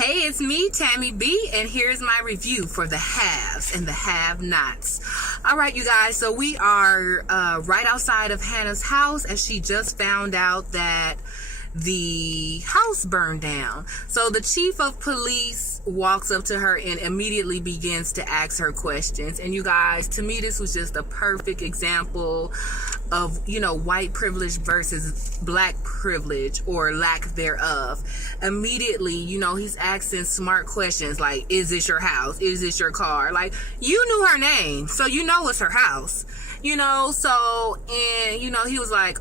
Hey, it's me, Tammy B, and here's my review for the haves and the have-nots. All right, you guys, so we are right outside of Hannah's house as she just found out that the house burned down. So the chief of police walks up to her and immediately begins to ask her questions. And you guys, to me, this was just a perfect example of, white privilege versus black privilege or lack thereof. Immediately, he's asking smart questions like, is this your house? Is this your car? Like, you knew her name, so you know it's her house. He was like,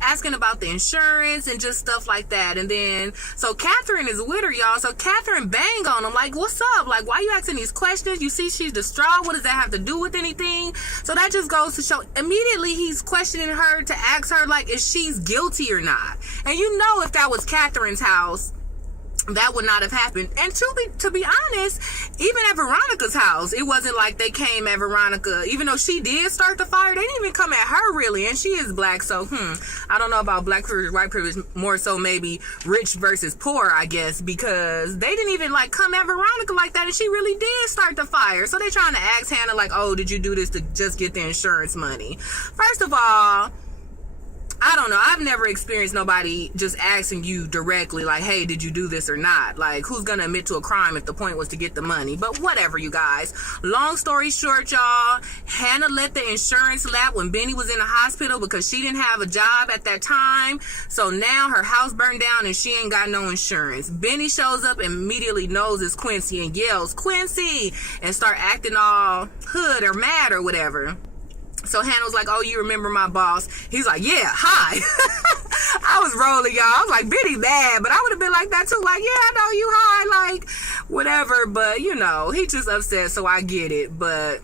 asking about the insurance and just stuff like that. And then, so Catherine is with her, y'all. So Catherine banged on him, like, what's up? Like, why you asking these questions? You see she's distraught. What does that have to do with anything? So that just goes to show, immediately he's questioning her to ask her, like, if she's guilty or not. And if that was Catherine's house, that would not have happened. And to be honest, even at Veronica's house, it wasn't like they came at Veronica, even though she did start the fire, they didn't even come at her really, and she is black, so I don't know about black privilege, white privilege, more so maybe rich versus poor, I guess, because they didn't even come at Veronica like that, and she really did start the fire. So they trying to ask Hannah like, oh, did you do this to just get the insurance money? First of all, I don't know. I've never experienced nobody just asking you directly, like, hey, did you do this or not? Like, who's going to admit to a crime if the point was to get the money? But whatever, you guys. Long story short, y'all, Hannah let the insurance lapse when Benny was in the hospital because she didn't have a job at that time. So now her house burned down and she ain't got no insurance. Benny shows up and immediately knows it's Quincy and yells, Quincy, and start acting all hood or mad or whatever. So Hannah was like, oh, you remember my boss? He's like, yeah, hi. I was rolling, y'all. I was like, Benny mad, but I would have been like that too. Like, yeah, I know you, hi, like, whatever. But, he just upset, so I get it. But,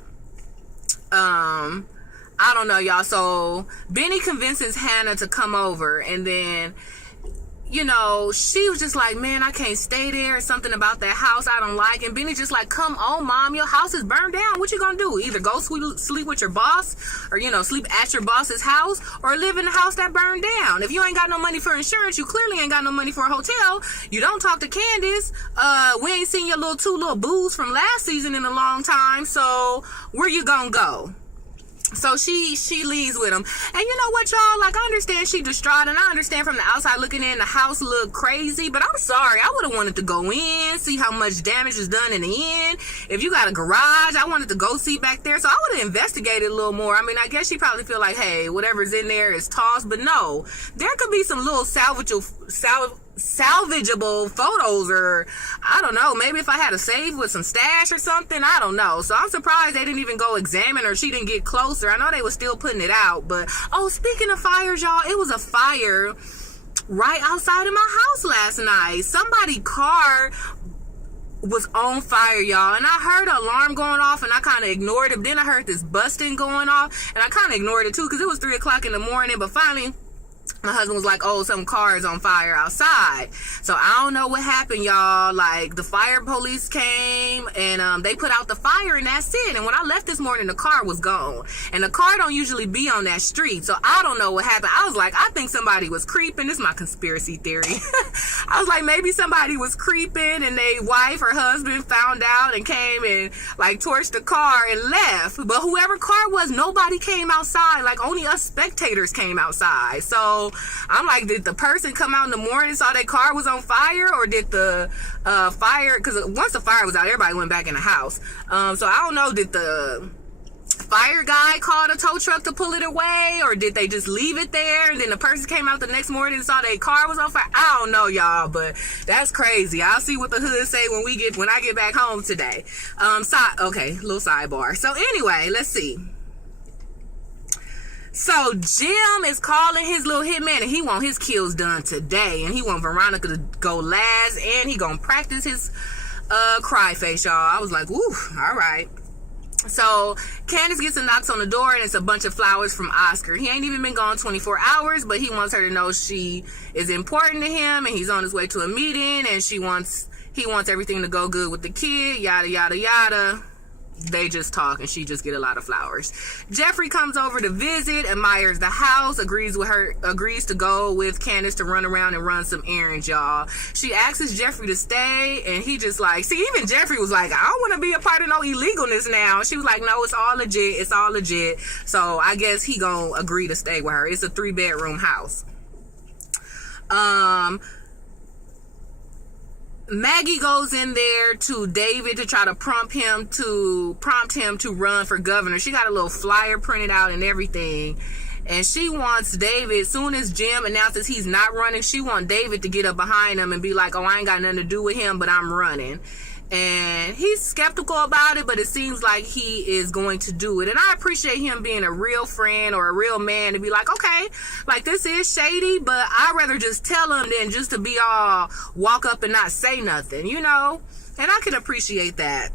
I don't know, y'all. So Benny convinces Hannah to come over, and then, she was just like, man, I can't stay there. Something about that house I don't like. And Benny just like, come on, mom, your house is burned down. What you gonna do? Either go sleep with your boss or, sleep at your boss's house or live in the house that burned down. If you ain't got no money for insurance, you clearly ain't got no money for a hotel. You don't talk to Candace. We ain't seen your two little boos from last season in a long time. So where you gonna go? So she leaves with him. And you know what, y'all? Like, I understand she distraught, and I understand from the outside looking in, the house looked crazy, but I'm sorry. I would have wanted to go in, see how much damage is done in the end. If you got a garage, I wanted to go see back there. So I would have investigated a little more. I mean, I guess she probably feel like, hey, whatever's in there is tossed. But no, there could be some little salvageable photos, or I don't know, maybe if I had a safe with some stash or something, I don't know. So I'm surprised they didn't even go examine, or she didn't get closer. I know they were still putting it out, but speaking of fires, y'all, it was a fire right outside of my house last night. Somebody's car was on fire, y'all, and I heard an alarm going off, and I kind of ignored it. Then I heard this busting going off, and I kind of ignored it too because it was 3 o'clock in the morning. But finally my husband was like, oh, some car is on fire outside. So I don't know what happened, y'all. Like, the fire police came and they put out the fire, and that's it. And when I left this morning, the car was gone. And the car don't usually be on that street. So I don't know what happened. I was like, I think somebody was creeping. This is my conspiracy theory. I was like, maybe somebody was creeping and they wife or husband found out and came and torched the car and left. But whoever car was, nobody came outside. Like, only us spectators came outside. So I'm like, did the person come out in the morning, saw their car was on fire, or did the fire, because once the fire was out, everybody went back in the house. So I don't know, did the fire guy call a tow truck to pull it away, or did they just leave it there and then the person came out the next morning and saw their car was on fire? I don't know, y'all, but that's crazy. I'll see what the hood say when I get back home today. Okay, little sidebar. So anyway, let's see. So Jim is calling his little hitman, and he want his kills done today, and he want Veronica to go last, and he gonna practice his cry face, y'all. I was like, ooh, all right. So Candace gets a knocks on the door, and it's a bunch of flowers from Oscar. He ain't even been gone 24 hours, but he wants her to know she is important to him, and he's on his way to a meeting, and he wants everything to go good with the kid, yada yada yada. they just talk and she just get a lot of flowers. Jeffrey comes over to visit, admires the house, agrees to go with Candace to run around and run some errands, y'all. She asks Jeffrey to stay, and he just like, see, even Jeffrey was like, I don't want to be a part of no illegalness now. She was like, no, it's all legit. So I guess he gonna agree to stay with her. It's a 3-bedroom house. Maggie goes in there to David to try to prompt him to run for governor. She got a little flyer printed out and everything. And she wants David, soon as Jim announces he's not running, she wants David to get up behind him and be like, oh, I ain't got nothing to do with him, but I'm running. And he's skeptical about it, but it seems like he is going to do it. And I appreciate him being a real friend or a real man to be like, okay, like this is shady, but I'd rather just tell him than just to be all walk up and not say nothing, you know? And I can appreciate that.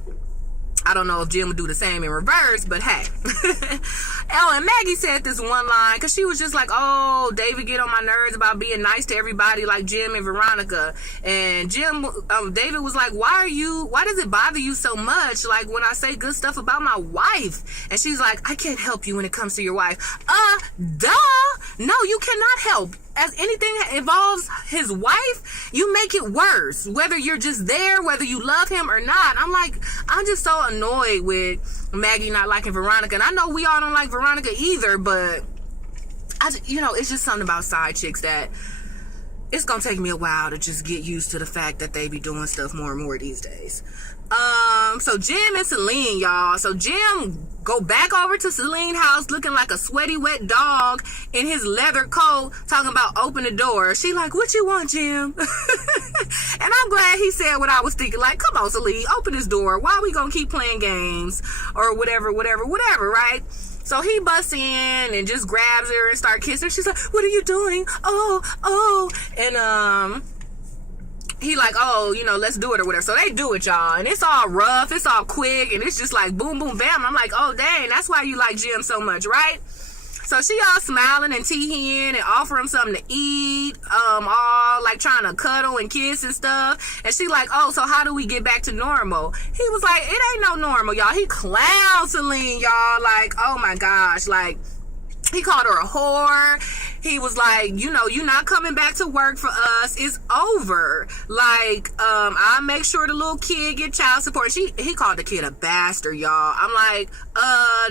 I don't know if Jim would do the same in reverse, but hey. And Maggie said this one line, because she was just like, oh, David get on my nerves about being nice to everybody like Jim and Veronica. And David was like, why does it bother you so much, like when I say good stuff about my wife? And she's like, I can't help you when it comes to your wife. Duh. No, you cannot help. As anything involves his wife, you make it worse. Whether you're just there, whether you love him or not. I'm just so annoyed with Maggie not liking Veronica. And I know we all don't like Veronica either, but it's just something about side chicks that it's gonna take me a while to just get used to the fact that they be doing stuff more and more these days. So Jim and Celine, y'all. So Jim go back over to Celine's house looking like a sweaty, wet dog in his leather coat, talking about open the door. She like, what you want, Jim? And I'm glad he said what I was thinking. Like, come on, Celine, open this door. Why we gonna keep playing games or whatever, right? So he busts in and just grabs her and start kissing her. She's like, what are you doing? Oh. And, he like, oh, let's do it or whatever. So they do it, y'all. And it's all rough. It's all quick. And it's just like boom, boom, bam. And I'm like, oh, dang. That's why you like Jim so much, right? So she all smiling and teeing and offer him something to eat. All like trying to cuddle and kiss and stuff. And she like, oh, so how do we get back to normal? He was like, it ain't no normal, y'all. He clowned Celine, y'all. Like, oh my gosh. Like, he called her a whore. He was like, you're not coming back to work for us. It's over. Like, I make sure the little kid get child support. He called the kid a bastard, y'all. I'm like,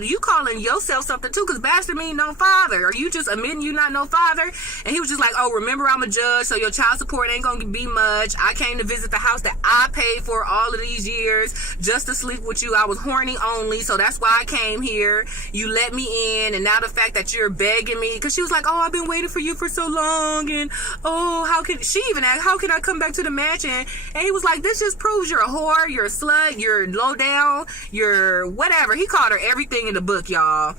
you calling yourself something too? Because bastard mean no father. Are you just admitting you not no father? And he was just like, oh, remember I'm a judge, so your child support ain't gonna be much. I came to visit the house that I paid for all of these years just to sleep with you. I was horny only, so that's why I came here. You let me in, and now the fact that you're begging me, because she was like, oh, I've been waiting for you for so long, and oh, how can I come back to the mansion? And he was like, this just proves you're a whore, you're a slut, you're low down, you're whatever. He called her everything in the book, y'all.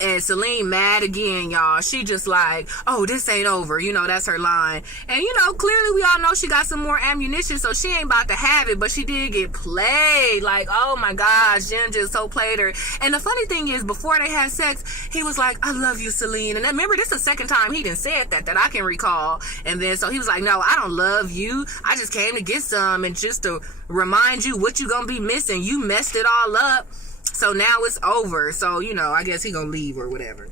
And Celine mad again, y'all. She just like, oh, this ain't over. That's her line. And, clearly we all know she got some more ammunition, so she ain't about to have it. But she did get played. Like, oh, my gosh, Jim just so played her. And the funny thing is, before they had sex, he was like, I love you, Celine. And then, remember, this is the second time he done said that I can recall. And then, so he was like, no, I don't love you. I just came to get some and just to remind you what you gonna be missing. You messed it all up. So now it's over. So, I guess he gonna leave or whatever.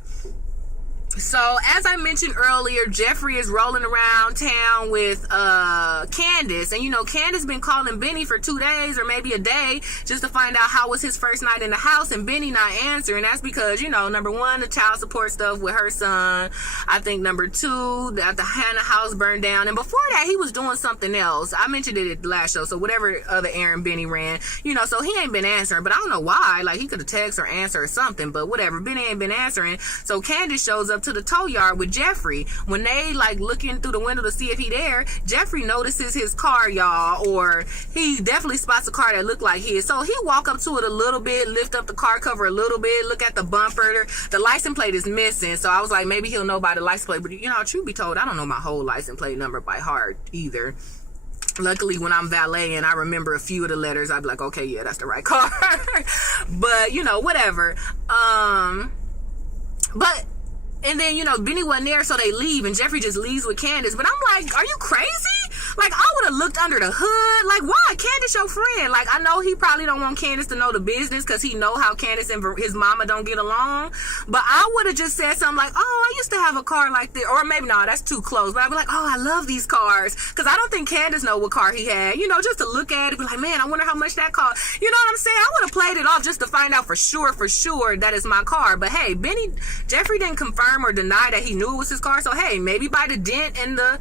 So, as I mentioned earlier, Jeffrey is rolling around town with Candace. And, Candace been calling Benny for 2 days or maybe a day just to find out how was his first night in the house. And Benny not answering. That's because, number one, the child support stuff with her son. I think number two, that the Hannah house burned down. And before that, he was doing something else. I mentioned it at the last show. So, whatever other errand Benny ran, so he ain't been answering. But I don't know why. Like, he could have texted or answered or something. But whatever. Benny ain't been answering. So, Candace shows up to the tow yard with Jeffrey. When they looking through the window to see if he there, Jeffrey notices his car, y'all, or he definitely spots a car that looked like his. So he walk up to it a little bit, lift up the car cover a little bit, look at the bumper. The license plate is missing, so I was like, maybe he'll know by the license plate. But truth be told, I don't know my whole license plate number by heart either. Luckily, when I'm valeting, I remember a few of the letters. I'd be like, okay, yeah, that's the right car. But whatever. And then, Benny wasn't there, so they leave, and Jeffrey just leaves with Candace. But I'm like, are you crazy? Like, I would have looked under the hood. Like, why? Candace your friend. Like, I know he probably don't want Candace to know the business because he know how Candace and his mama don't get along. But I would have just said something like, oh, I used to have a car like this. Or maybe, no, that's too close. But I'd be like, oh, I love these cars. Because I don't think Candace know what car he had. You know, just to look at it, be like, man, I wonder how much that cost. You know what I'm saying? I would have played it off just to find out for sure that it's my car. But hey, Jeffrey didn't confirm or deny that he knew it was his car. So hey, maybe by the dent and the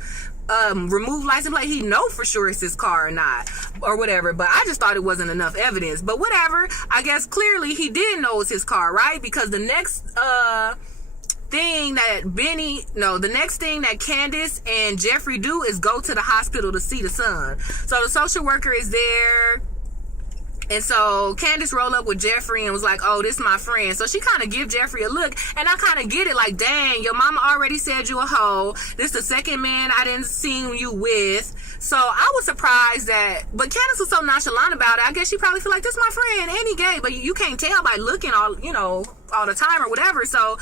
removed license plate, he know for sure it's his car or not, or whatever. But I just thought it wasn't enough evidence. But whatever, I guess clearly he did know it was his car, right? Because the next thing that Candace and Jeffrey do is go to the hospital to see the son. So the social worker is there. And so Candace rolled up with Jeffrey and was like, oh, this is my friend. So she kind of give Jeffrey a look. And I kind of get it. Like, dang, your mama already said you a hoe. This the second man I didn't see you with. So I was surprised but Candace was so nonchalant about it. I guess she probably feel like, this is my friend and he gay. But you can't tell by looking all the time or whatever. So,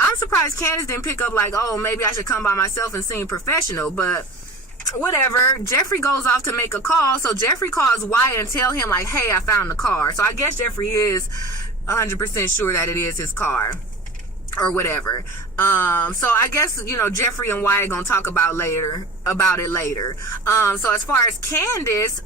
I'm surprised Candace didn't pick up like, oh, maybe I should come by myself and seem professional. But whatever. Jeffrey goes off to make a call. So Jeffrey calls Wyatt and tell him like, hey, I found the car. So I guess Jeffrey is 100% sure that it is his car or whatever. So I guess, Jeffrey and Wyatt gonna talk about it later. So as far as Candace,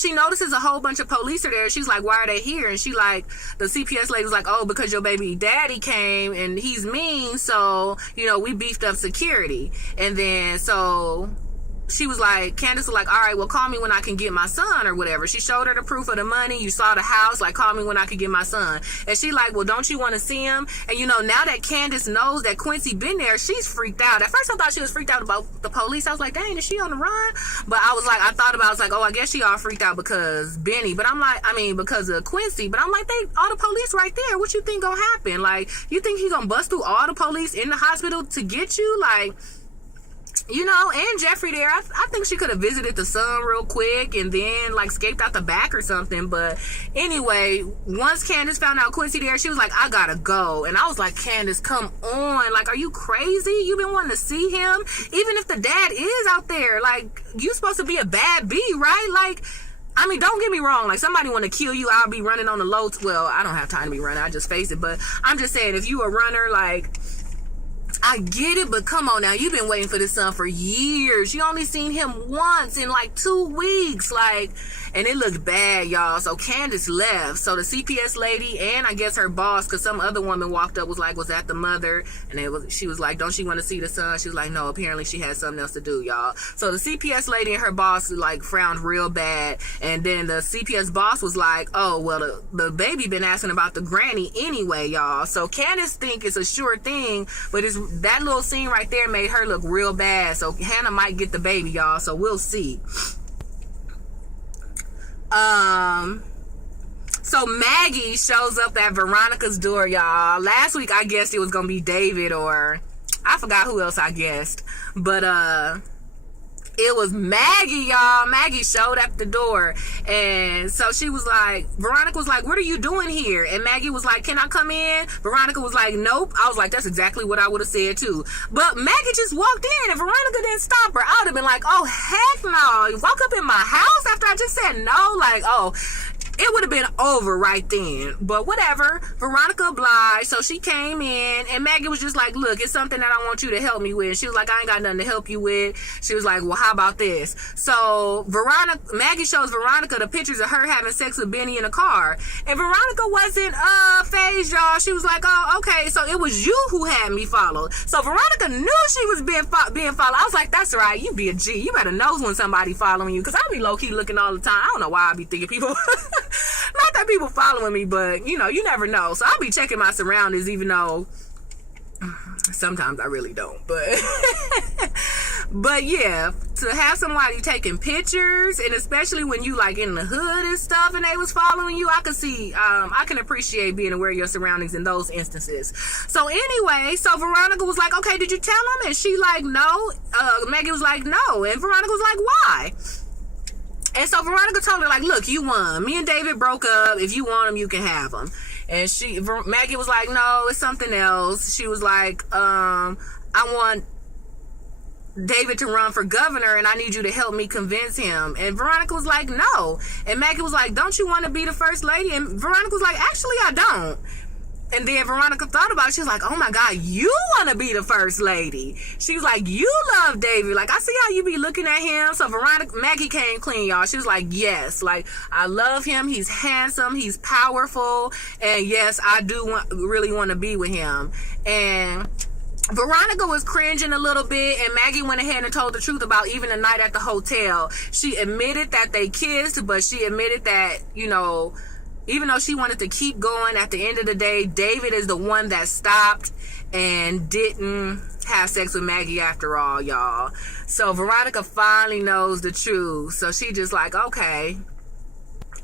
she notices a whole bunch of police are there. She's like, why are they here? And she like, the CPS lady was like, oh, because your baby daddy came and he's mean. So, we beefed up security. And then, so she was like, Candace was like, all right, well, call me when I can get my son or whatever. She showed her the proof of the money. You saw the house, like, call me when I can get my son. And she like, well, don't you want to see him? And, now that Candace knows that Quincy been there, she's freaked out. At first I thought she was freaked out about the police. I was like, dang, is she on the run? But I was like, oh, I guess she all freaked out because Benny. But I'm like, because of Quincy. But I'm like, all the police right there. What you think gonna happen? Like, you think he gonna bust through all the police in the hospital to get you? Like, and Jeffrey there, I think she could have visited the son real quick and then like escaped out the back or something. But anyway, once Candace found out Quincy there, she was like, I gotta go. And I was like, Candace, come on. Like, are you crazy? You've been wanting to see him? Even if the dad is out there, like, you supposed to be a bad bee, right? Like, don't get me wrong. Like, somebody want to kill you, I'll be running on the low. Well, I don't have time to be running. I just face it. But I'm just saying, if you a runner, like, I get it, but come on now. You've been waiting for this son for years. You only seen him once in like 2 weeks. Like, and it looked bad, y'all. So Candace left. So the CPS lady and I guess her boss, because some other woman walked up, was like, was that the mother? And she was like, don't she want to see the son? She was like, no, apparently she had something else to do, y'all. So the CPS lady and her boss like frowned real bad. And then the CPS boss was like, oh, well, the baby been asking about the granny anyway, y'all. So Candace think it's a sure thing, but that little scene right there made her look real bad. So Hannah might get the baby, y'all. So we'll see. So Maggie shows up at Veronica's door, y'all. Last week I guessed it was gonna be David, or I forgot who else I guessed, but it was Maggie, y'all. Maggie showed up the door. And so she was like, Veronica was like, what are you doing here? And Maggie was like, can I come in? Veronica was like, nope. I was like, that's exactly what I would have said too. But Maggie just walked in and Veronica didn't stop her. I would have been like, oh, heck no. You walk up in my house after I just said no? Like, oh, it would have been over right then. But whatever. Veronica obliged. So she came in and Maggie was just like, look, it's something that I want you to help me with. She was like, I ain't got nothing to help you with. She was like, well, how about this? So Maggie shows Veronica the pictures of her having sex with Benny in a car. And Veronica wasn't phased, y'all. She was like, oh, okay. So it was you who had me followed. So Veronica knew she was being followed. I was like, that's right. You be a G. You better know when somebody following you. Because I be low-key looking all the time. I don't know why I be thinking people... Not that people following me, but you never know. So I'll be checking my surroundings, even though sometimes I really don't. But yeah, to have somebody taking pictures, and especially when you like in the hood and stuff, and they was following you, I can see, I can appreciate being aware of your surroundings in those instances. So anyway, so Veronica was like, okay, did you tell him? And she like, no. Maggie was like, no. And Veronica was like, why? And so Veronica told her, like, look, you won. Me and David broke up. If you want him, you can have him. And Maggie was like, no, it's something else. She was like, I want David to run for governor, and I need you to help me convince him. And Veronica was like, no. And Maggie was like, don't you want to be the first lady? And Veronica was like, actually, I don't. And then Veronica thought about it. She was like, oh my God, you want to be the first lady. She was like, you love David. Like, I see how you be looking at him. So Maggie came clean, y'all. She was like, yes, like, I love him. He's handsome. He's powerful. And yes, I do really want to be with him. And Veronica was cringing a little bit, and Maggie went ahead and told the truth about even the night at the hotel. She admitted that they kissed, but she admitted that, you know, even though she wanted to keep going, at the end of the day, David is the one that stopped and didn't have sex with Maggie after all, y'all. So Veronica finally knows the truth. So she just like, okay.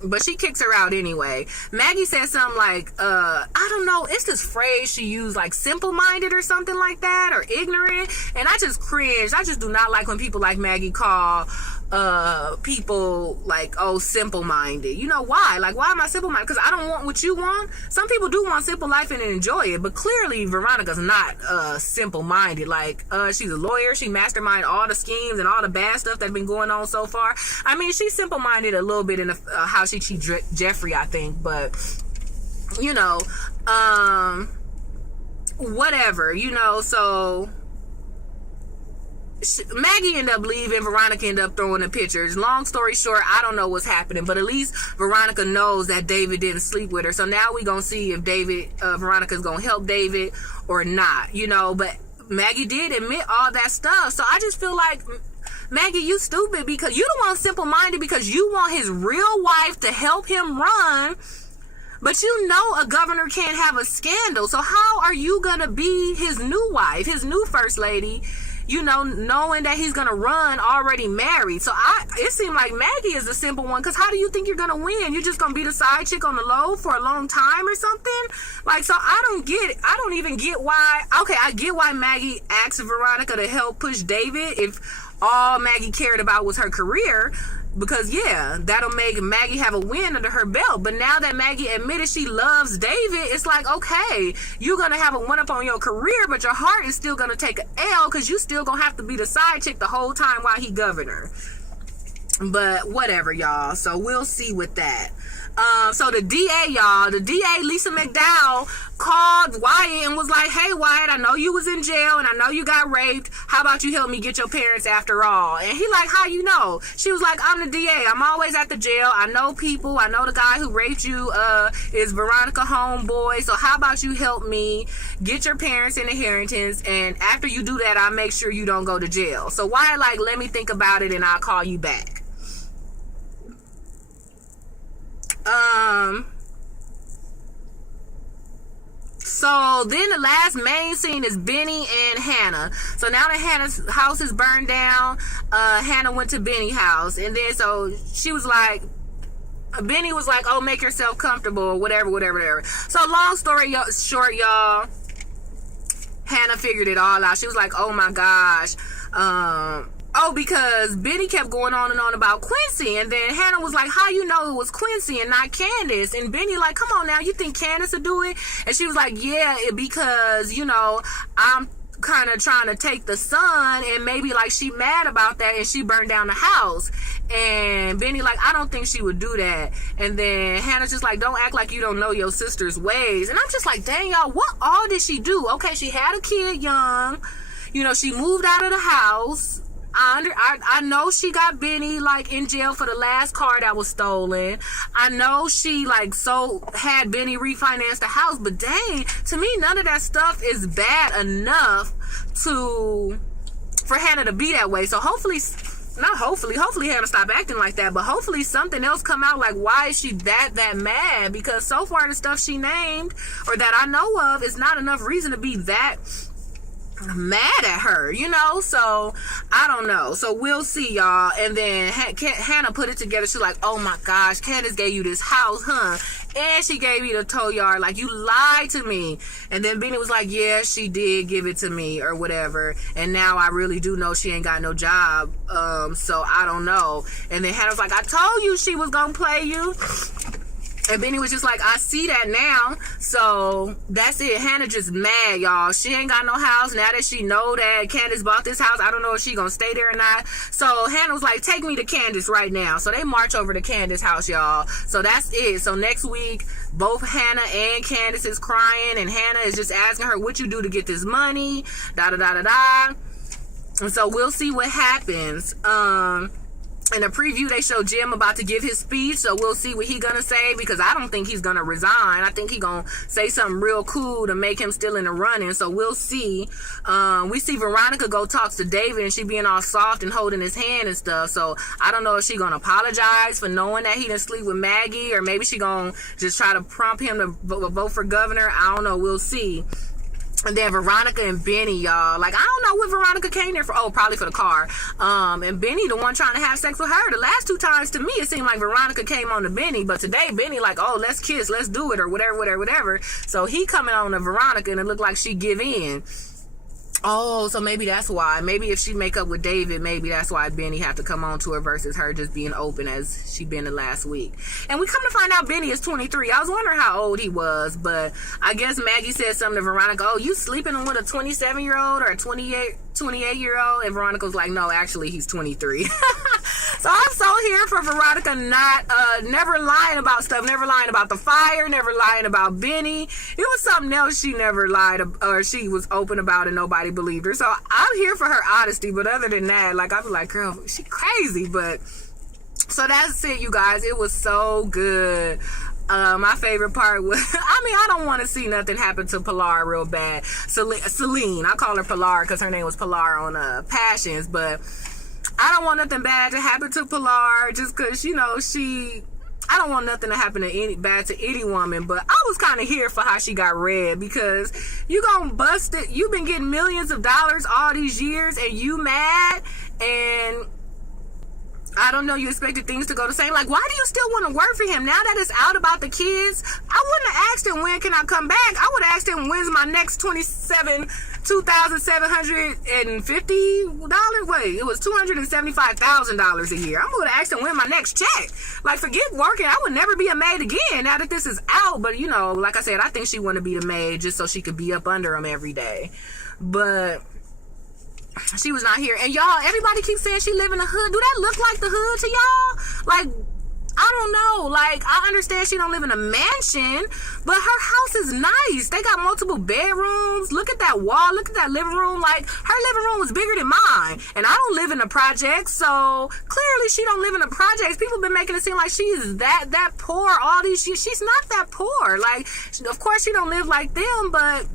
But she kicks her out anyway. Maggie said something like, I don't know, it's this phrase she used, like simple-minded or something like that, or ignorant. And I just cringed. I just do not like when people like Maggie call people like, oh, simple-minded. You know why? Like, why am I simple-minded? Because I don't want what you want. Some people do want simple life and enjoy it, but clearly Veronica's not simple-minded. Like, she's a lawyer. She masterminded all the schemes and all the bad stuff that's been going on so far. I mean, she's simple-minded a little bit in how she cheated Jeffrey, I think, but you know, whatever, you know. So Maggie ended up leaving. Veronica ended up throwing the pictures. Long story short, I don't know what's happening, but at least Veronica knows that David didn't sleep with her. So now we gonna see if Veronica's gonna help David or not, you know. But Maggie did admit all that stuff. So I just feel like, Maggie, you stupid, because you don't want simple-minded because you want his real wife to help him run. But you know a governor can't have a scandal. So how are you gonna be his new wife, his new first lady, you know, knowing that he's gonna run already married? So it seemed like Maggie is the simple one, because how do you think you're gonna win? You're just gonna be the side chick on the low for a long time or something? Like, so I don't get it. I don't even get why. Okay, I get why Maggie asked Veronica to help push David if all Maggie cared about was her career, because yeah, that'll make Maggie have a win under her belt. But now that Maggie admitted she loves David, it's like, okay, you're gonna have a one up on your career, but your heart is still gonna take an L, because you still gonna have to be the side chick the whole time while he governor. But whatever, y'all. So we'll see with that. So the DA, y'all, Lisa McDowell, called Wyatt and was like, hey, Wyatt, I know you was in jail and I know you got raped. How about you help me get your parents after all? And he like, how you know? She was like, I'm the DA. I'm always at the jail. I know people. I know the guy who raped you is Veronica homeboy. So how about you help me get your parents' inheritance, and after you do that, I'll make sure you don't go to jail. So Wyatt like, let me think about it and I'll call you back. So then the last main scene is Benny and Hannah. So now that Hannah's house is burned down, Hannah went to Benny's house, and then so she was like, Benny was like, oh, make yourself comfortable, or whatever. So long story short, y'all, Hannah figured it all out. She was like, oh my gosh, because Benny kept going on and on about Quincy, and then Hannah was like, how you know it was Quincy and not Candace? And Benny like, come on now, you think Candace would do it? And she was like, yeah, because, you know, I'm kind of trying to take the son, and maybe like she mad about that and she burned down the house. And Benny like, I don't think she would do that. And then Hannah's just like, don't act like you don't know your sister's ways. And I'm just like, dang, y'all, what all did she do? Okay, she had a kid young, you know, she moved out of the house. I know she got Benny like in jail for the last car that was stolen. I know she like had Benny refinance the house, but dang, to me none of that stuff is bad enough for Hannah to be that way. So hopefully Hannah stop acting like that, but hopefully something else come out, like why is she that mad? Because so far the stuff she named or that I know of is not enough reason to be that mad at her, you know. So I don't know, so we'll see, y'all. And then Hannah put it together. She's like, oh my gosh, Candace gave you this house, huh? And she gave you the tow yard. Like, you lied to me. And then Benny was like, yeah, she did give it to me or whatever, and now I really do know she ain't got no job, so I don't know. And then Hannah's like, I told you she was gonna play you. And Benny was just like, I see that now. So that's it. Hannah just mad, y'all. She ain't got no house. Now that she know that Candace bought this house, I don't know if she gonna stay there or not. So Hannah was like, take me to Candace right now. So they march over to Candace's house, y'all. So that's it. So next week, both Hannah and Candace is crying, and Hannah is just asking her, what you do to get this money? Da da da da da. And so we'll see what happens. In a preview, they show Jim about to give his speech, so we'll see what he gonna say, because I don't think he's gonna resign. I think he gonna say something real cool to make him still in the running, so we'll see. We see Veronica go talk to David, and she being all soft and holding his hand and stuff, so I don't know if she gonna apologize for knowing that he didn't sleep with Maggie, or maybe she gonna just try to prompt him to vote for governor. I don't know, we'll see. And then Veronica and Benny, y'all. Like, I don't know what Veronica came there for. Oh, probably for the car. And Benny, the one trying to have sex with her. The last two times, to me, it seemed like Veronica came on to Benny. But today, Benny like, oh, let's kiss, let's do it, or whatever, whatever, whatever. So he coming on to Veronica, and it looked like she give in. Oh, so maybe that's why. Maybe if she make up with David, maybe that's why Benny have to come on to her versus her just being open as she been the last week. And we come to find out Benny is 23. I was wondering how old he was, but I guess Maggie said something to Veronica. Oh, you sleeping with a 27-year-old or a 28-year-old? And Veronica was like, no, actually, he's 23. So I'm so here for Veronica never lying about stuff, never lying about the fire, never lying about Benny. It was something else she never lied or she was open about and nobody believed her. So I'm here for her honesty, but other than that, like, I'd be like, girl, she crazy. But so that's it, you guys. It was so good. My favorite part was, I don't want to see nothing happen to Pilar real bad. Celine, I call her Pilar because her name was Pilar on Passions, but I don't want nothing bad to happen to Pilar just because, you know, I don't want nothing to happen to bad to any woman, but I was kind of here for how she got read, because you gonna bust it. You've been getting millions of dollars all these years and you mad, and I don't know, you expected things to go the same. Like, why do you still want to work for him? Now that it's out about the kids, I wouldn't have asked him, when can I come back? I would have asked him, when's my next $2,750? Wait, it was $275,000 a year. I would have asked him, when my next check? Like, forget working. I would never be a maid again now that this is out. But, you know, like I said, I think she wanted to be the maid just so she could be up under him every day. But she was not here. And y'all, everybody keeps saying she live in the hood. Do that look like the hood to y'all? Like, I don't know. Like, I understand she don't live in a mansion, but her house is nice. They got multiple bedrooms. Look at that wall. Look at that living room. Like, her living room was bigger than mine. And I don't live in a project, so clearly she don't live in a project. People been making it seem like she is that poor all these years. She's not that poor. Like, of course she don't live like them, but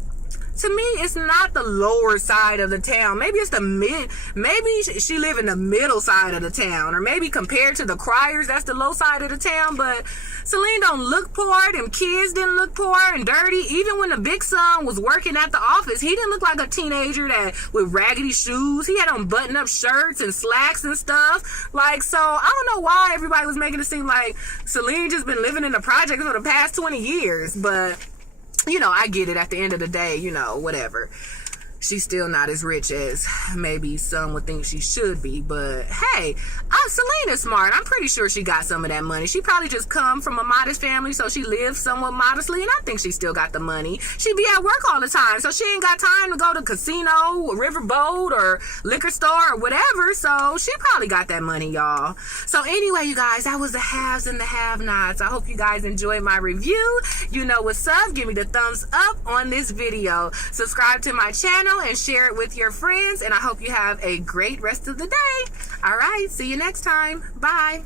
to me, it's not the lower side of the town. Maybe it's the maybe she live in the middle side of the town, or maybe compared to the Criers, that's the low side of the town. But Celine don't look poor. Them kids didn't look poor and dirty. Even when the big son was working at the office, he didn't look like a teenager that with raggedy shoes. He had on button-up shirts and slacks and stuff. Like, so I don't know why everybody was making it seem like Celine just been living in the project for the past 20 years. But you know, I get it. At the end of the day, you know, whatever. She's still not as rich as maybe some would think she should be. But hey, Celine is smart. I'm pretty sure she got some of that money. She probably just come from a modest family, so she lives somewhat modestly. And I think she still got the money. She be at work all the time, so she ain't got time to go to casino, or riverboat, or liquor store, or whatever. So she probably got that money, y'all. So anyway, you guys, that was the haves and the have-nots. I hope you guys enjoyed my review. You know what's up. Give me the thumbs up on this video. Subscribe to my channel and share it with your friends, and I hope you have a great rest of the day. All right, see you next time. Bye.